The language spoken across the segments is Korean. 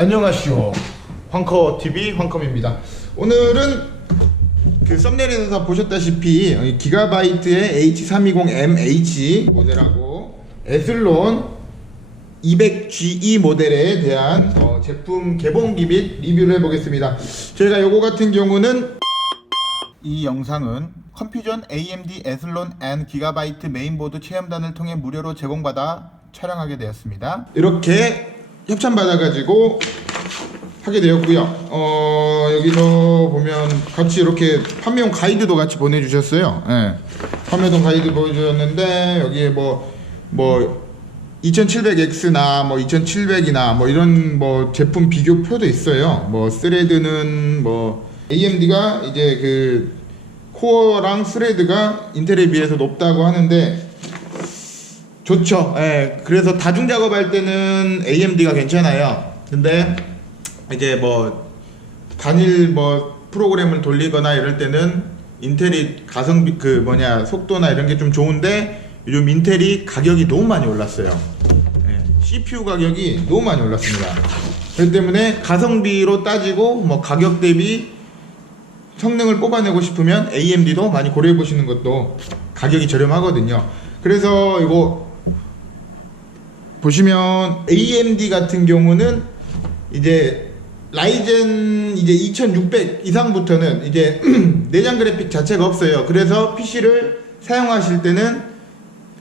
안녕하시오. 황커TV 황컴입니다. 오늘은 그 썸네일에서 보셨다시피 기가바이트의 H320MH 모델하고 에슬론 200GE 모델에 대한 제품 개봉기 및 리뷰를 해보겠습니다. 저희가 요거 같은 경우는 이 영상은 컴퓨전 AMD 에슬론 N 기가바이트 메인보드 체험단을 통해 무료로 제공받아 촬영하게 되었습니다. 이렇게 협찬 받아가지고 하게 되었고요. 여기서 보면 같이 이렇게 판매용 가이드도 같이 보내주셨어요. 네. 판매용 가이드 보여주셨는데 여기에 뭐 2700X나 뭐 2700이나 뭐 이런 뭐 제품 비교표도 있어요. 뭐 스레드는 뭐 AMD가 이제 그 코어랑 스레드가 인텔에 비해서 높다고 하는데 좋죠. 예. 그래서 다중 작업할 때는 AMD가 괜찮아요. 근데 이제 뭐 단일 뭐 프로그램을 돌리거나 이럴 때는 인텔이 가성비 속도나 이런 게 좀 좋은데 요즘 인텔이 가격이 너무 많이 올랐어요. 예. CPU 가격이 너무 많이 올랐습니다. 그렇기 때문에 가성비로 따지고 뭐 가격 대비 성능을 뽑아내고 싶으면 AMD도 많이 고려해 보시는 것도 가격이 저렴하거든요. 그래서 이거 보시면 AMD 같은 경우는 이제 라이젠 이제 2600 이상부터는 이제 내장 그래픽 자체가 없어요. 그래서 PC를 사용하실 때는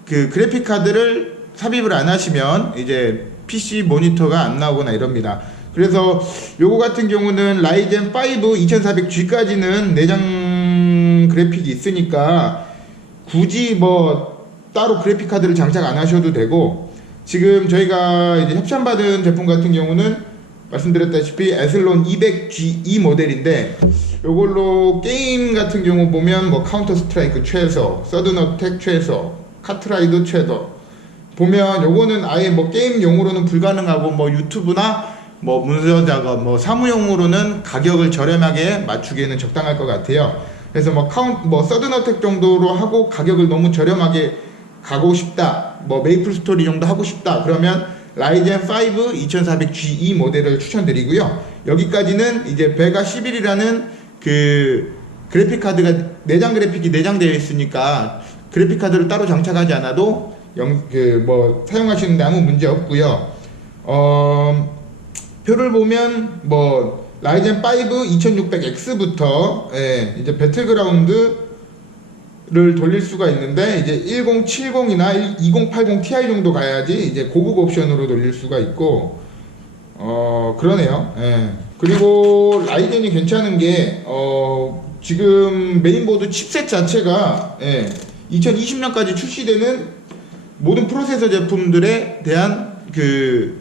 그 그래픽 카드를 삽입을 안 하시면 이제 PC 모니터가 안 나오거나 이럽니다. 그래서 요거 같은 경우는 라이젠 5 2400G까지는 내장 그래픽이 있으니까 굳이 뭐 따로 그래픽 카드를 장착 안 하셔도 되고, 지금 저희가 이제 협찬받은 제품 같은 경우는 말씀드렸다시피 에슬론 200GE 모델인데 요걸로 게임 같은 경우 보면 뭐 카운터 스트라이크 최소, 서든 어택 최소, 카트라이더 최소 보면 요거는 아예 뭐 게임용으로는 불가능하고 뭐 유튜브나 뭐 문서 작업 뭐 사무용으로는 가격을 저렴하게 맞추기에는 적당할 것 같아요. 그래서 뭐 서든 어택 정도로 하고 가격을 너무 저렴하게 가고 싶다, 뭐 메이플 스토리 정도 하고 싶다 그러면 라이젠 5 2400GE 모델을 추천드리고요. 여기까지는 이제 베가 11이라는 그 그래픽 카드가 내장 그래픽이 내장되어 있으니까 그래픽 카드를 따로 장착하지 않아도 사용하시는데 아무 문제 없고요. 표를 보면 뭐 라이젠 5 2600X부터 이제 배틀그라운드를 돌릴 수가 있는데 이제 1070이나 2080 Ti 정도 가야지 이제 고급 옵션으로 돌릴 수가 있고 그러네요. 그리고 라이젠이 괜찮은 게 지금 메인보드 칩셋 자체가 2020년까지 출시되는 모든 프로세서 제품들에 대한 그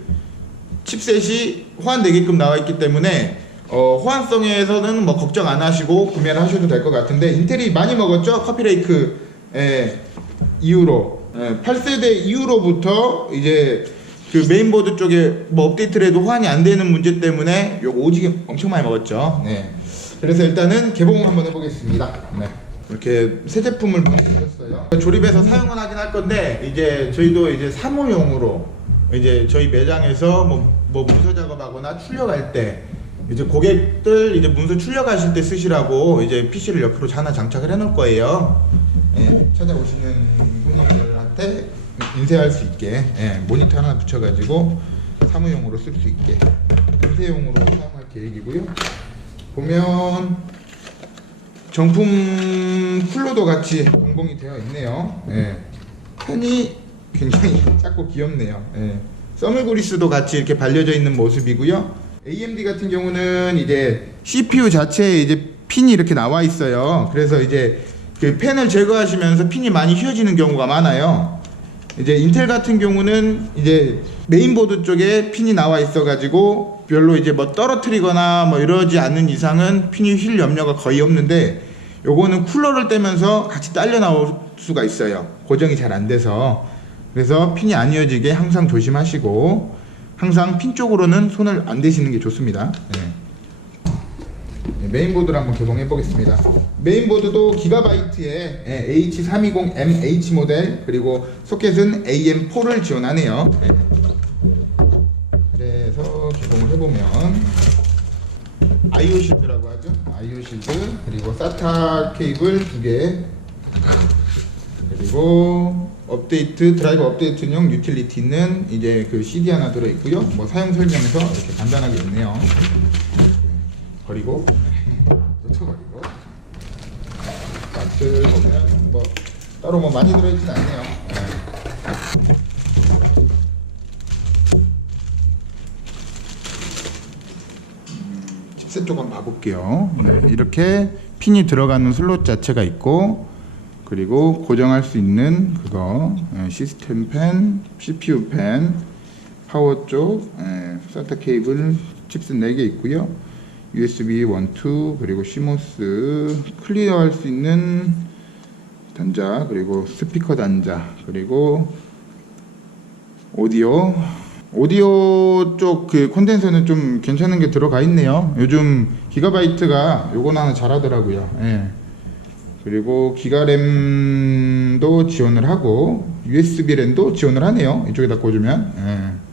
칩셋이 호환되게끔 나와 있기 때문에 호환성에서는 뭐 걱정 안 하시고 구매를 하셔도 될 것 같은데, 인텔이 많이 먹었죠. 커피레이크 이후로 8세대 이후로부터 이제 그 메인보드 쪽에 뭐 업데이트를 해도 호환이 안 되는 문제 때문에 요거 오지게 엄청 많이 먹었죠. 그래서 일단은 개봉을 한번 해보겠습니다. 이렇게 새 제품을 보내주셨어요. 조립해서 사용은 하긴 할 건데 이제 저희도 이제 사무용으로 이제 저희 매장에서 뭐 문서 작업하거나 출력할 때 이제 고객들 이제 문서 출력하실 때 쓰시라고 이제 PC를 옆으로 하나 장착을 해놓을 거예요. 찾아오시는 손님들한테 인쇄할 수 있게 모니터 하나 붙여가지고 사무용으로 쓸 수 있게 인쇄용으로 사용할 계획이고요. 보면 정품 쿨러도 같이 동봉이 되어 있네요. 펜이 굉장히 작고 귀엽네요. 서물그리스도 같이 이렇게 발려져 있는 모습이고요. AMD 같은 경우는 이제 CPU 자체에 이제 핀이 이렇게 나와 있어요. 그래서 이제 그 펜을 제거하시면서 핀이 많이 휘어지는 경우가 많아요. 이제 인텔 같은 경우는 이제 메인보드 쪽에 핀이 나와 있어가지고 별로 이제 뭐 떨어뜨리거나 뭐 이러지 않는 이상은 핀이 휠 염려가 거의 없는데, 요거는 쿨러를 떼면서 같이 딸려 나올 수가 있어요. 고정이 잘 안 돼서. 그래서 핀이 안 이어지게 항상 조심하시고 항상 핀 쪽으로는 손을 안 대시는 게 좋습니다. 메인보드를 한번 개봉해 보겠습니다. 메인보드도 기가바이트의 H320MH 모델, 그리고 소켓은 AM4를 지원하네요. 현대에서 개봉을 해보면 IO 실드라고 하죠. IO 실드, 그리고 SATA 케이블 2개, 그리고 드라이버 업데이트용 유틸리티는 이제 그 CD 하나 들어있고요. 뭐 사용 설명서 이렇게 간단하게 있네요. 버리고 놓쳐버리고 마트 보면 뭐 따로 뭐 많이 들어있진 않네요. 칩셋 쪽 한번 봐볼게요. 네, 이렇게 핀이 들어가는 슬롯 자체가 있고, 그리고 고정할 수 있는 그거 시스템 펜, CPU 펜, 파워 쪽, SATA 케이블 칩셋 4개 있고요. USB 1, 2, 그리고 시모스 클리어할 수 있는 단자, 그리고 스피커 단자, 그리고 오디오 쪽 그 콘덴서는 좀 괜찮은 게 들어가 있네요. 요즘 기가바이트가 요거는 하나 잘하더라고요. 예. 그리고 기가램도 지원을 하고 USB 램도 지원을 하네요. 이쪽에다 꽂으면.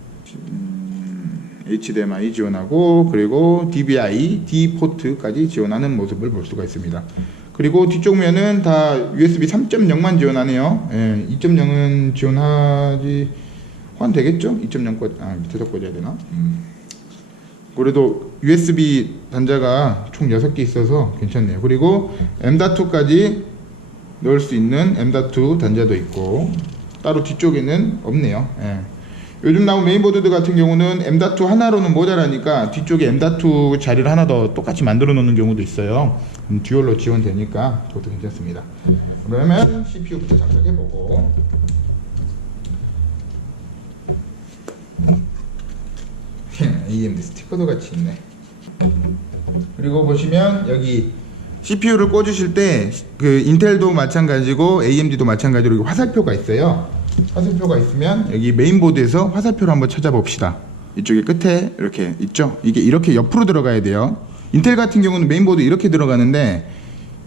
HDMI 지원하고, 그리고 DVI, D 포트까지 지원하는 모습을 볼 수가 있습니다. 그리고 뒤쪽 면은 다 USB 3.0만 지원하네요. 2.0은 지원하지 되겠죠? 2.0 밑에서 꽂아야 되나? 그래도 USB 단자가 총 6개 있어서 괜찮네요. 그리고 M.2까지 넣을 수 있는 M.2 단자도 있고, 따로 뒤쪽에는 없네요. 요즘 나온 메인보드 같은 경우는 M.2 하나로는 모자라니까 뒤쪽에 M.2 자리를 하나 더 똑같이 만들어 놓는 경우도 있어요. 듀얼로 지원되니까 그것도 괜찮습니다. 그러면 CPU부터 장착해보고, AMD 스티커도 같이 있네. 그리고 보시면 여기 CPU를 꽂으실 때 그 인텔도 마찬가지고 AMD도 마찬가지로 여기 화살표가 있어요. 화살표가 있으면 여기 메인보드에서 화살표를 한번 찾아봅시다. 이쪽에 끝에 이렇게 있죠? 이게 이렇게 옆으로 들어가야 돼요. 인텔 같은 경우는 메인보드 이렇게 들어가는데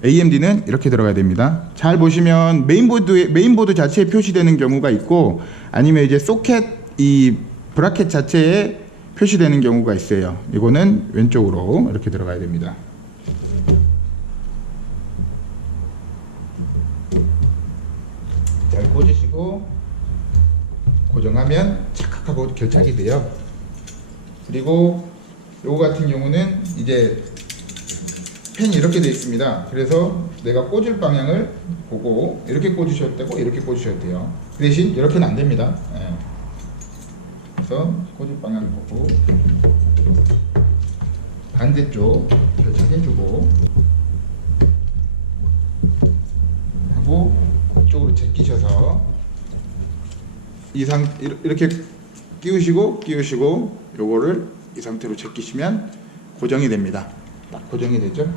AMD는 이렇게 들어가야 됩니다. 잘 보시면 메인보드 자체에 표시되는 경우가 있고, 아니면 이제 소켓 이 브라켓 자체에 표시되는 경우가 있어요. 이거는 왼쪽으로 이렇게 들어가야 됩니다. 잘 꽂으시고 고정하면 착각하고 결착이 돼요. 그리고 요거 같은 경우는 이제 펜이 이렇게 되어 있습니다. 그래서 내가 꽂을 방향을 보고 이렇게 꽂으셔도 되고 이렇게 꽂으셔도 돼요. 그 대신 이렇게는 안 됩니다. 그래서 꽂을 방향을 보고 반대쪽 결착해주고 하고 이쪽으로 제끼셔서 이렇게 끼우시고 요거를 이 상태로 제끼시면 고정이 됩니다. 딱 고정이 되죠.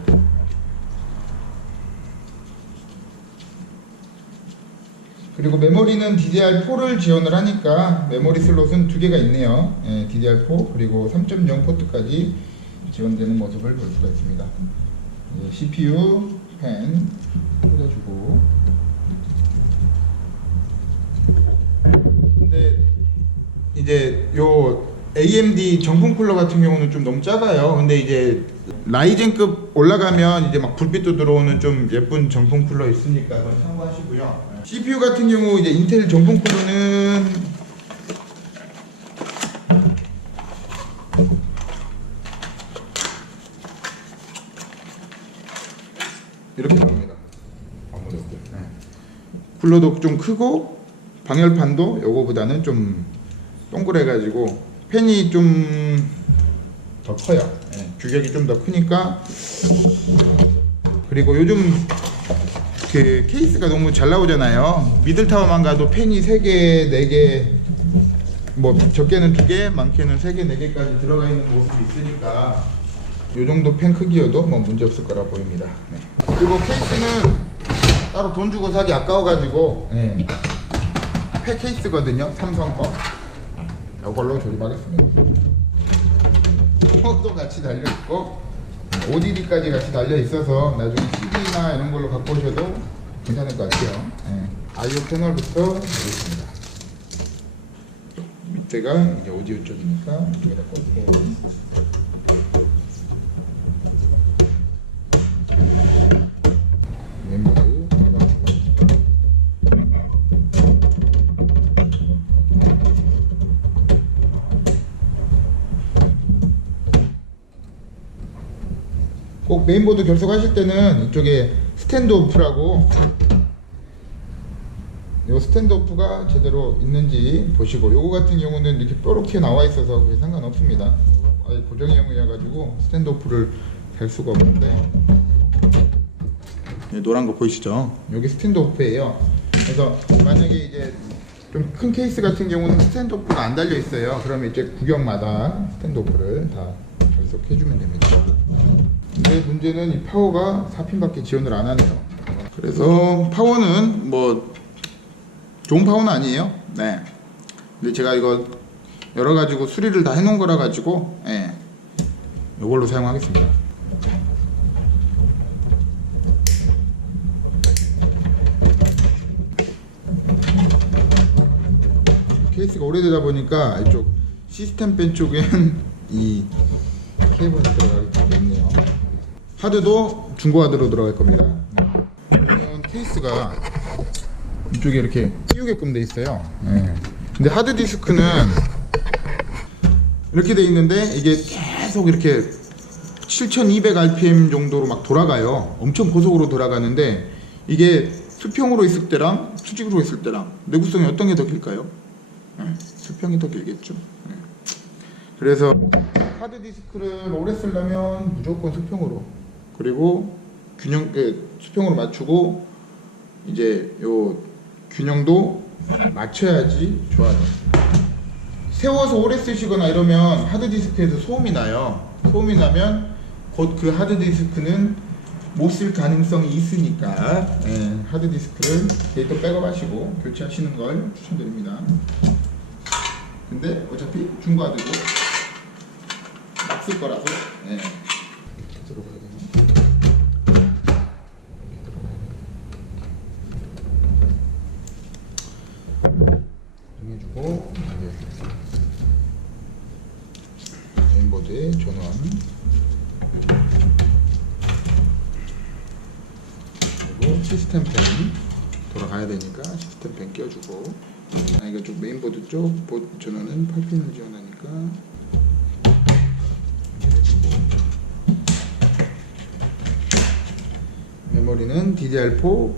그리고 메모리는 DDR4를 지원을 하니까 메모리 슬롯은 2개가 있네요. DDR4 그리고 3.0 포트까지 지원되는 모습을 볼 수가 있습니다. CPU 펜 꽂아주고, 근데 이제 요 AMD 정품 쿨러 같은 경우는 좀 너무 작아요. 근데 이제 라이젠급 올라가면 이제 막 불빛도 들어오는 좀 예쁜 정품 쿨러 있으니까 그건 참고하시고요. CPU 같은 경우 이제 인텔 정품 쿨러는 이렇게 나옵니다. 아무래도 쿨러도 좀 크고 방열판도 요거보다는 좀 동그래가지고 펜이 좀 더 커요. 규격이 좀 더 크니까. 그리고 요즘 그 케이스가 너무 잘 나오잖아요. 미들타워만 가도 펜이 3개, 4개, 뭐 적게는 2개, 많게는 3개, 4개까지 들어가 있는 모습이 있으니까 요 정도 펜 크기여도 뭐 문제 없을 거라 보입니다. 그리고 케이스는 따로 돈 주고 사기 아까워가지고 팩 케이스거든요. 삼성 거. 이걸로 조립하겠습니다. 도 같이 달려있고 ODD까지 같이 달려있어서 나중에 CD나 이런 걸로 갖고 오셔도 괜찮을 것 같아요. IO 패널부터 보겠습니다. 이때가 이제 오디오 쪽이니까 여기다 꽂고. 멤버드 꼭 메인보드 결속하실 때는 이쪽에 스탠드 오프라고, 요 스탠드 오프가 제대로 있는지 보시고, 요거 같은 경우는 이렇게 뾰족해 나와 있어서 그게 상관없습니다. 아예 고정형이어 가지고 스탠드 오프를 달 수가 없는데, 노란 거 보이시죠? 여기 스탠드 오프예요. 그래서 만약에 이제 좀 큰 케이스 같은 경우는 스탠드 오프가 안 달려 있어요. 그러면 이제 구경마다 스탠드 오프를 다 결속해 주면 됩니다. 근데 문제는 이 파워가 4핀밖에 지원을 안 하네요. 그래서 파워는 뭐 좋은 파워는 아니에요. 네. 근데 제가 이거 여러 가지고 수리를 다 해놓은 거라 가지고, 예, 이걸로 사용하겠습니다. 케이스가 오래되다 보니까 이쪽 시스템 밴 쪽엔 이 케이블이 들어가게 있네요. 하드도 중고 하드로 들어갈 겁니다. 그러면 케이스가 이쪽에 이렇게 끼우게끔 돼 있어요. 네. 근데 하드 디스크는 이렇게 돼 있는데 이게 계속 이렇게 7200rpm 정도로 막 돌아가요. 엄청 고속으로 돌아가는데, 이게 수평으로 있을 때랑 수직으로 있을 때랑 내구성이 어떤 게 더 길까요? 네. 수평이 더 길겠죠. 네. 그래서 하드 디스크를 오래 쓰려면 무조건 수평으로, 그리고 균형, 수평으로 맞추고 이제 요 균형도 맞춰야지 좋아요. 세워서 오래 쓰시거나 이러면 하드 디스크에서 소음이 나요. 소음이 나면 곧 그 하드 디스크는 못 쓸 가능성이 있으니까, 예, 하드 디스크를 데이터 백업하시고 교체하시는 걸 추천드립니다. 근데 어차피 중고 하드고 막 쓸 거라서, 예. 들어가야 되나? 정해주고, 메인보드에 전원, 그리고 시스템 펜 돌아가야 되니까 시스템 펜 껴주고, 이거 쪽 메인보드 쪽 전원은 8핀을 지원하니까 메모리는 DDR4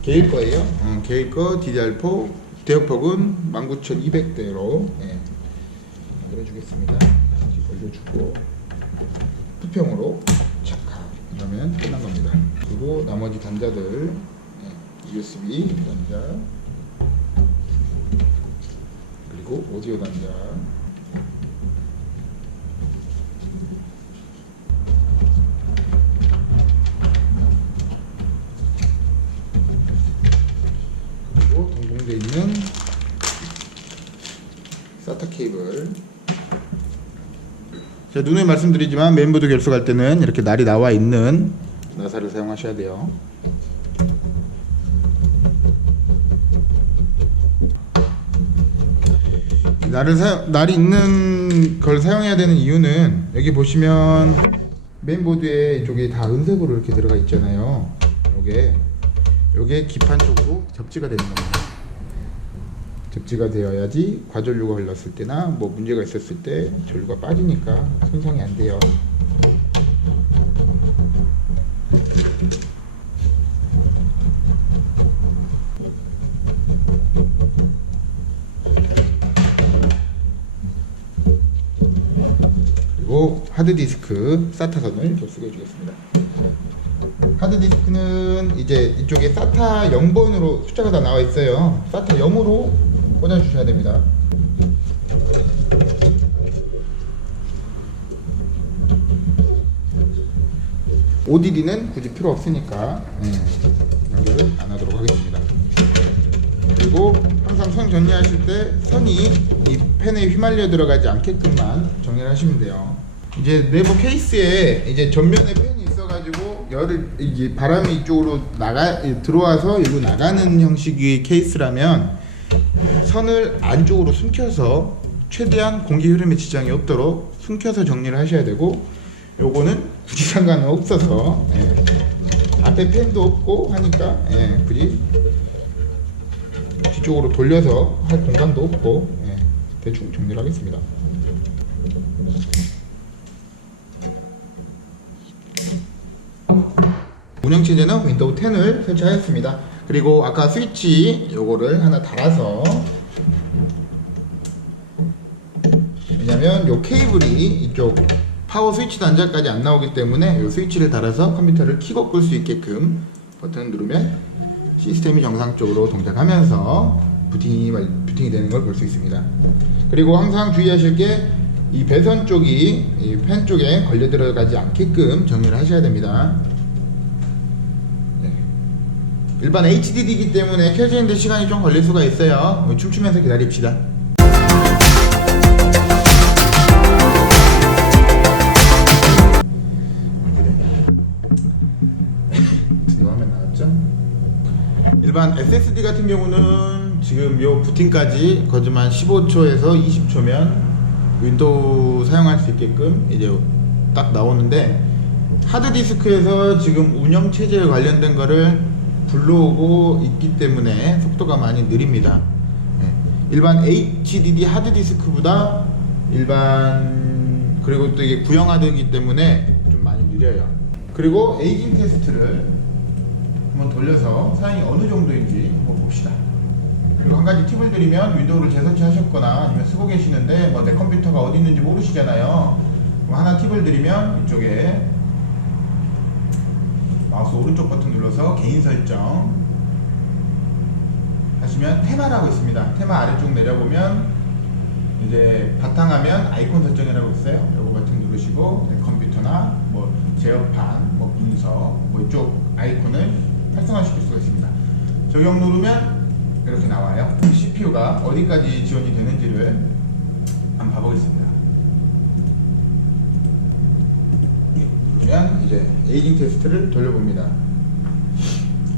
게일 거예요. 게일 거 DDR4, 대역폭은 19200대로, 예, 만들어주겠습니다. 다시 벌려주고 수평으로 착각, 그러면 끝난 겁니다. 그리고 나머지 단자들, 예, USB 단자, 그리고 오디오 단자, 그리고 동봉되어 있는 SATA 케이블. 제가 누누이 말씀드리지만 메인보드 결속할 때는 이렇게 날이 나와 있는 나사를 사용하셔야 돼요. 날이 있는 걸 사용해야 되는 이유는, 여기 보시면 메인보드에 이쪽에 다 은색으로 이렇게 들어가 있잖아요. 요게 기판 쪽으로 접지가 되는 겁니다. 접지가 되어야지 과전류가 흘렀을 때나 뭐 문제가 있었을 때 전류가 빠지니까 손상이 안 돼요. 그리고 하드디스크 SATA 선을 접속해 주겠습니다. 하드디스크는 이제 이쪽에 SATA 0번으로 숫자가 다 나와 있어요. SATA 0으로 꽂아 주셔야 됩니다. ODD는 굳이 필요 없으니까, 연결을 안 하도록 하겠습니다. 그리고 항상 선 정리하실 때 선이 이 펜에 휘말려 들어가지 않게끔만 정리를 하시면 돼요. 이제 내부 케이스에 이제 전면에 펜이 있어가지고 이게 바람이 이쪽으로 들어와서 일로 나가는 형식의 케이스라면 선을 안쪽으로 숨겨서 최대한 공기 흐름에 지장이 없도록 숨겨서 정리를 하셔야 되고, 요거는 굳이 상관은 없어서 앞에 팬도 없고 하니까 굳이 뒤쪽으로 돌려서 할 공간도 없고 대충 정리를 하겠습니다. 운영체제는 윈도우 10을 설치하였습니다. 그리고 아까 스위치 요거를 하나 달아서, 왜냐면 요 케이블이 이쪽 파워 스위치 단자까지 안 나오기 때문에 요 스위치를 달아서 컴퓨터를 켜고 끌 수 있게끔 버튼을 누르면 시스템이 정상적으로 동작하면서 부팅이 되는 걸 볼 수 있습니다. 그리고 항상 주의하실 게 이 배선 쪽이 이 팬 쪽에 걸려 들어가지 않게끔 정리를 하셔야 됩니다. 일반 HDD이기 때문에 켜지는데 시간이 좀 걸릴 수가 있어요. 춤추면서 기다립시다. 드디어 화면 나왔죠? 일반 SSD 같은 경우는 지금 요 부팅까지 거짓말 15초에서 20초면 윈도우 사용할 수 있게끔 이제 딱 나오는데, 하드디스크에서 지금 운영체제에 관련된 거를 불러오고 있기 때문에 속도가 많이 느립니다. 일반 HDD 하드디스크보다 그리고 또 이게 구형 하드이기 때문에 좀 많이 느려요. 그리고 에이징 테스트를 한번 돌려서 사양이 어느 정도인지 한번 봅시다. 그리고 한 가지 팁을 드리면, 윈도우를 재설치하셨거나 아니면 쓰고 계시는데 내 컴퓨터가 어디 있는지 모르시잖아요. 그럼 하나 팁을 드리면, 이쪽에 마우스 오른쪽 버튼 눌러서 개인 설정 하시면 테마라고 있습니다. 테마 아래쪽 내려보면 이제 바탕화면 아이콘 설정이라고 있어요. 요거 버튼 누르시고 내 컴퓨터나 뭐 제어판, 뭐 문서, 뭐 이쪽 아이콘을 활성화시킬 수가 있습니다. 적용 누르면 이렇게 나와요. CPU가 어디까지 지원이 되는지를 한번 봐보겠습니다. 누르면 이제 에이징 테스트를 돌려봅니다.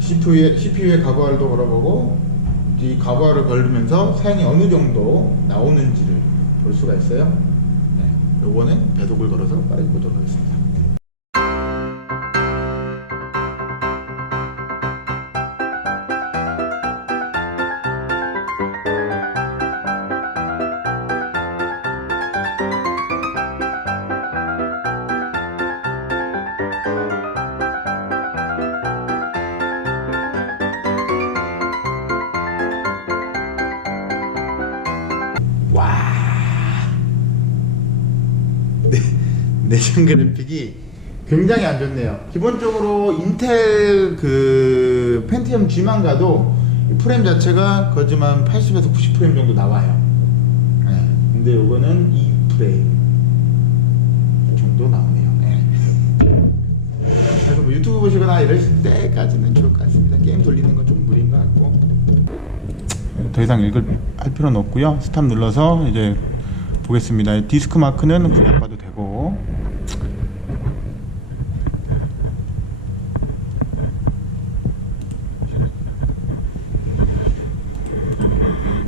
CPU의 가부하를 걸어보고, 이 가부하를 걸으면서 사양이 어느 정도 나오는지를 볼 수가 있어요. 요거는 배속을 걸어서 빠르게 보도록 하겠습니다. 내장 그래픽이 굉장히 안 좋네요. 기본적으로 인텔 그 펜티엄 G만 가도 프레임 자체가 거짓말 80에서 90프레임 정도 나와요. 근데 요거는 2프레임 정도 나오네요. 그래서 뭐 유튜브 보시거나 이러실 때까지는 좋을 것 같습니다. 게임 돌리는 건 좀 무리인 것 같고. 더 이상 할 필요는 없고요. 스탑 눌러서 이제 보겠습니다. 디스크 마크는 굳이 안 봐도 되고,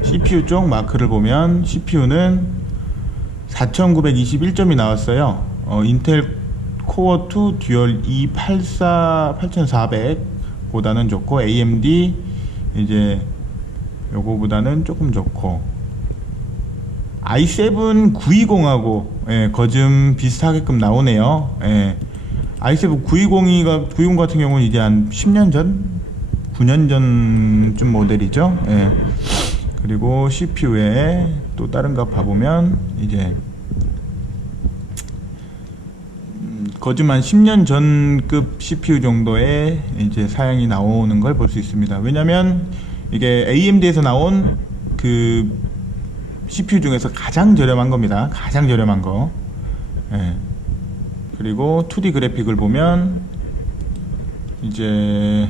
CPU 쪽 마크를 보면 CPU는 4921점이 나왔어요. 인텔 코어 2 듀얼 E84 보다는 좋고, AMD 이제 요거보다는 조금 좋고, i7 920하고 거즘 비슷하게끔 나오네요. i7 920 같은 경우는 이제 한 10년 전, 9년 전쯤 모델이죠. 그리고 CPU에 또 다른 거 봐보면 이제 거즘 한 10년 전급 CPU 정도의 이제 사양이 나오는 걸 볼 수 있습니다. 왜냐면 이게 AMD에서 나온 그 CPU 중에서 가장 저렴한 겁니다. 가장 저렴한 거. 그리고 2D 그래픽을 보면 이제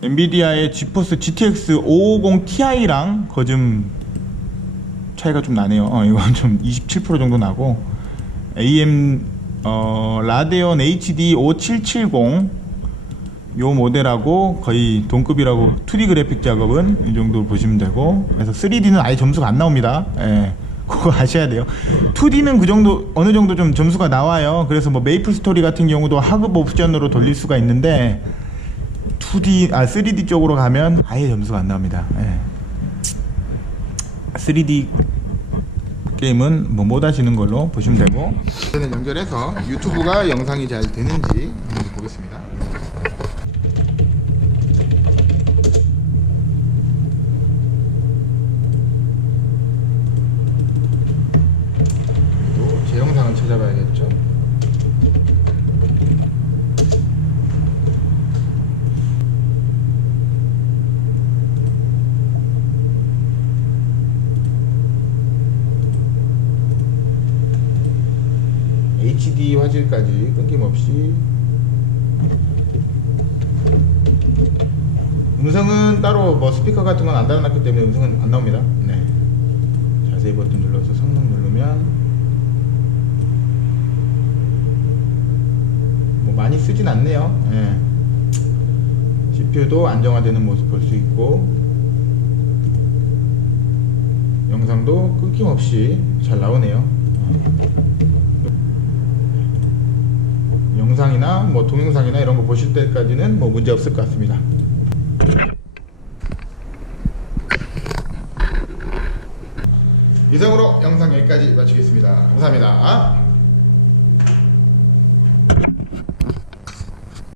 엔비디아의 지포스 GTX 550 Ti랑 거즘 차이가 좀 나네요. 이건 좀 27% 정도 나고, 라데온 HD 5770 요 모델하고 거의 동급이라고 2D 그래픽 작업은 이 정도 보시면 되고, 그래서 3D는 아예 점수가 안 나옵니다. 예, 그거 아셔야 돼요. 2D는 그 정도 어느 정도 좀 점수가 나와요. 그래서 뭐 메이플 스토리 같은 경우도 하급 옵션으로 돌릴 수가 있는데 3D 쪽으로 가면 아예 점수가 안 나옵니다. 예. 3D 게임은 뭐 못 하시는 걸로 보시면 되고, 저는 연결해서 유튜브가 영상이 잘 되는지 한번 보겠습니다. 또 제 영상을 찾아봐야겠죠. HD 화질까지 끊김없이. 음성은 따로 뭐 스피커 같은 건 안 달아놨기 때문에 음성은 안 나옵니다. 네. 자세히 버튼 눌러서 성능 누르면 뭐 많이 쓰진 않네요. 네. CPU도 안정화되는 모습 볼 수 있고, 영상도 끊김없이 잘 나오네요. 영상이나 뭐 동영상이나 이런 거 보실 때까지는 뭐 문제 없을 것 같습니다. 이상으로 영상 여기까지 마치겠습니다. 감사합니다.